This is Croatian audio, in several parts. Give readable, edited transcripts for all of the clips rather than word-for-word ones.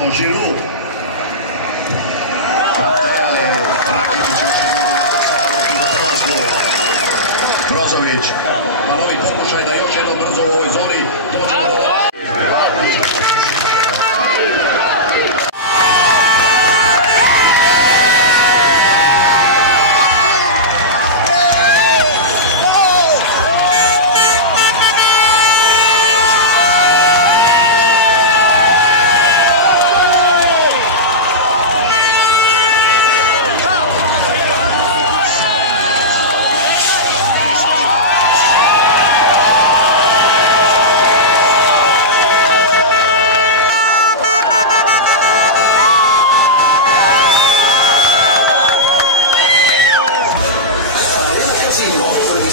Abbiamo Giroud. Brozović. Pa novi pokušaj da još jednom brzo u ovoj zoni dođemo do...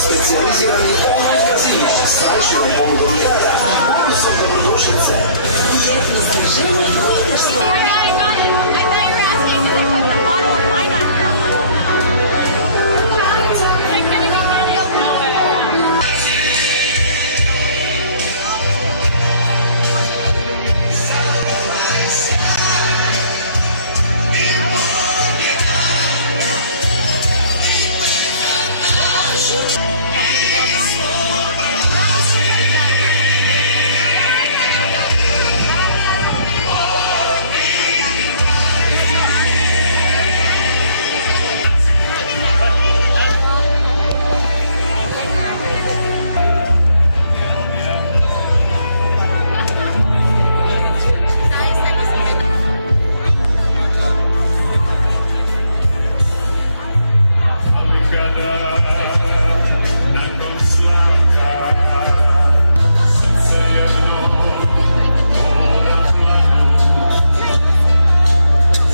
Specijalizirani online kazino s najširom ponudom igara, bonusom dobrodošlice. Ljetni sniženje i lijeterstvo. Nakon slavka srce jedno mora planu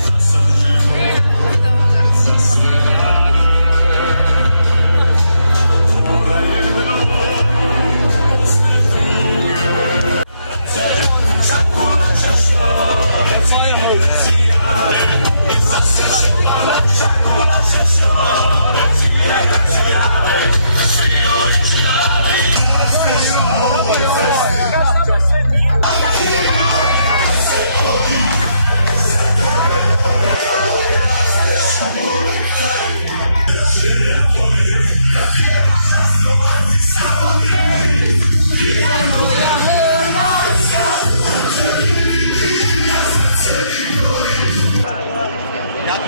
za sam život, za sve rane mora jedno posle druge Fire hose za sve šepala čakula češava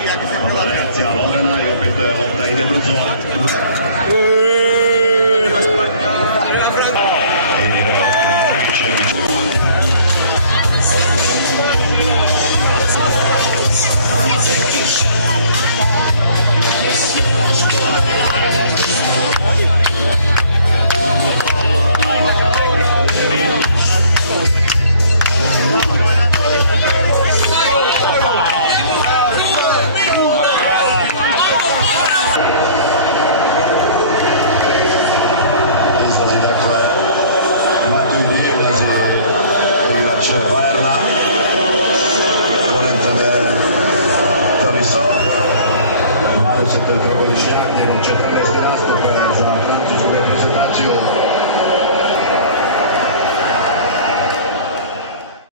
Jaki se Hrvatski? Obrana i opetujemo taj neobrazovanje. Njegov 14. nastup za francusku reprezentaciju.